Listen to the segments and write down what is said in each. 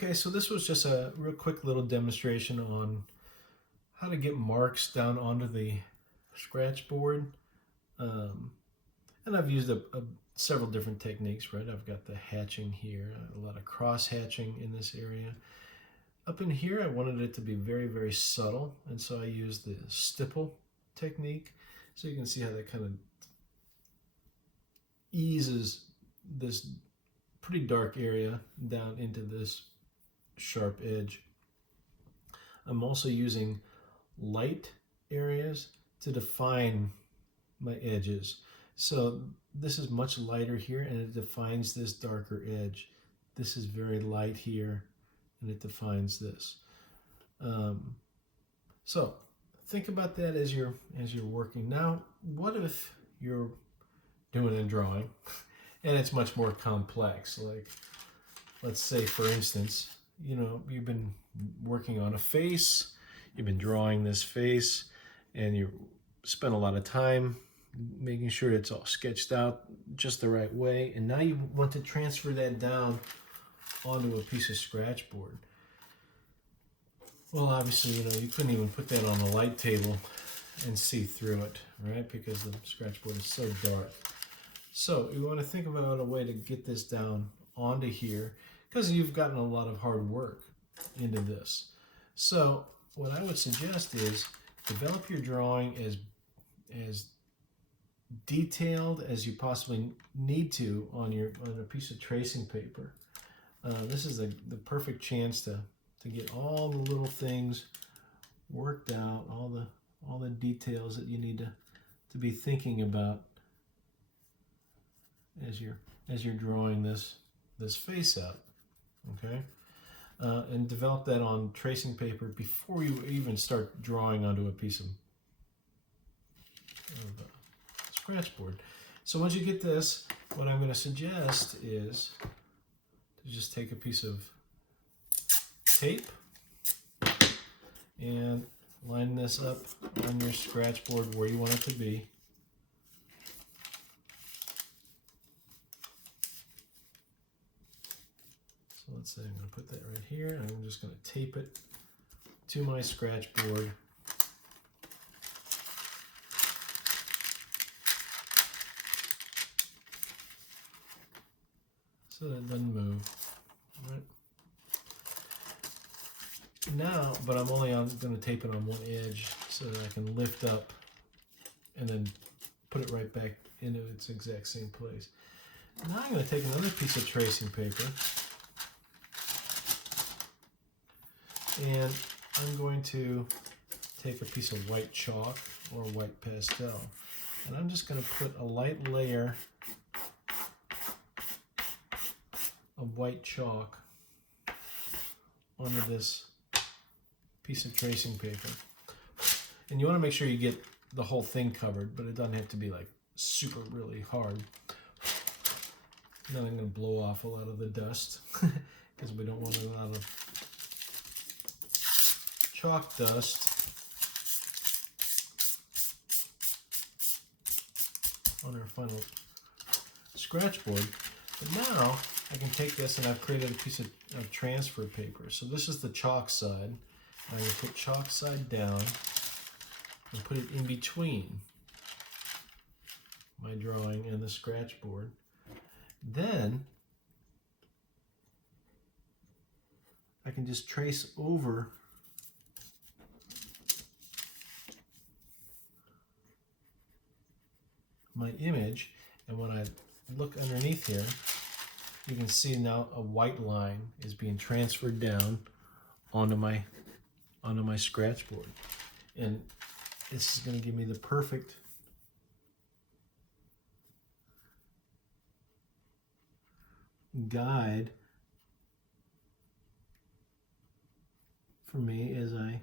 Okay, so this was just a real quick little demonstration on how to get marks down onto the Scratchboard. Um, and I've used several different techniques, right? I've got the hatching here, a lot of cross hatching in this area. Up in here, I wanted it to be very, very subtle, and so I used the stipple technique. So you can see how that kind of eases this pretty dark area down into this sharp edge. I'm also using light areas to define my edges. So this is much lighter here and it defines this darker edge. This is very light here and it defines this. So think about that as you're working. Now, what if you're doing a drawing and it's much more complex? Like, let's say, for instance, you've been working on a face, you've been drawing this face, and you spent a lot of time making sure it's all sketched out just the right way, and now you want to transfer that down onto a piece of Scratchboard. Well, obviously, you couldn't even put that on a light table and see through it, right? Because the Scratchboard is so dark. So you want to think about a way to get this down onto here, because you've gotten a lot of hard work into this. So what I would suggest is develop your drawing as detailed as you possibly need to on a piece of tracing paper. This is the perfect chance to get all the little things worked out, all the details that you need to be thinking about as you're drawing this face out. Okay, and develop that on tracing paper before you even start drawing onto a piece of Scratchboard. So once you get this, what I'm going to suggest is to just take a piece of tape and line this up on your Scratchboard where you want it to be. So let's say I'm going to put that right here, and I'm just going to tape it to my Scratchboard. So that it doesn't move. Right. Now, but I'm only going to tape it on one edge so that I can lift up and then put it right back into its exact same place. Now I'm going to take another piece of tracing paper, and I'm going to take a piece of white chalk or white pastel, and I'm just going to put a light layer of white chalk onto this piece of tracing paper. And you want to make sure you get the whole thing covered, but it doesn't have to be like super really hard. Then I'm going to blow off a lot of the dust because we don't want a lot of chalk dust on our final Scratchboard. But now I can take this, and I've created a piece of transfer paper. So this is the chalk side. I'm going to put chalk side down and put it in between my drawing and the Scratchboard. Then I can just trace over my image, and when I look underneath here, you can see now a white line is being transferred down onto my Scratchboard, and this is going to give me the perfect guide for me as I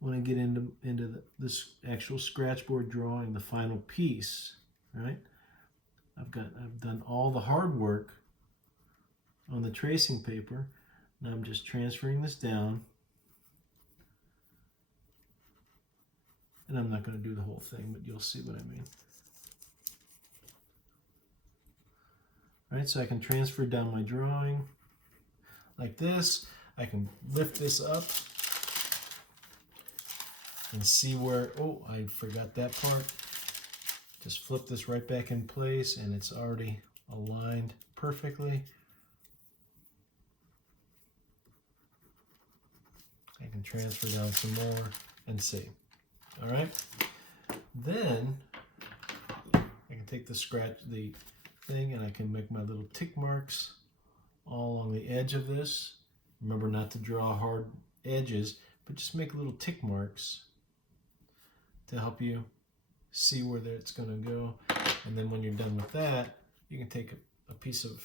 want to get into this actual Scratchboard drawing, the final piece, right? I've done all the hard work on the tracing paper. Now I'm just transferring this down, and I'm not going to do the whole thing, but you'll see what I mean. All right, so I can transfer down my drawing, like this. I can lift this up and see where, oh, I forgot that part. Just flip this right back in place and it's already aligned perfectly. I can transfer down some more and see. All right. Then I can take the thing and I can make my little tick marks all along the edge of this. Remember not to draw hard edges, but just make little tick marks to help you see where it's going to go. And then when you're done with that, you can take a piece of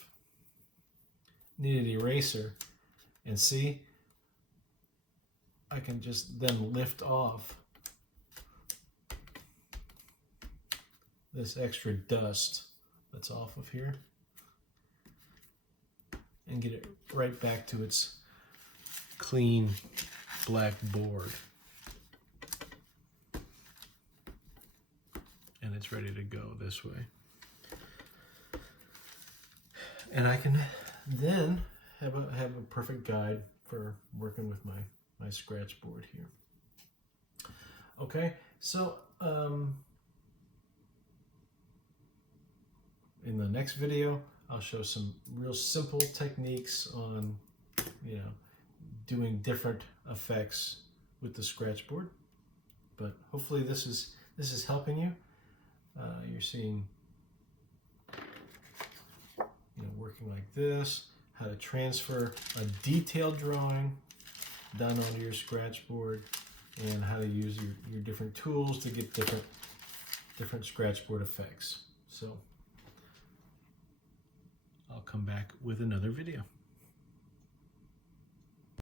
kneaded eraser and see, I can just then lift off this extra dust that's off of here and get it right back to its clean black board. And it's ready to go this way. And I can then have a perfect guide for working with my Scratchboard here. Okay, so in the next video, I'll show some real simple techniques on, you know, doing different effects with the Scratchboard. But hopefully this is helping you. You're seeing, you know, working like this, how to transfer a detailed drawing done onto your Scratchboard, and how to use your different tools to get different Scratchboard effects. So I'll come back with another video.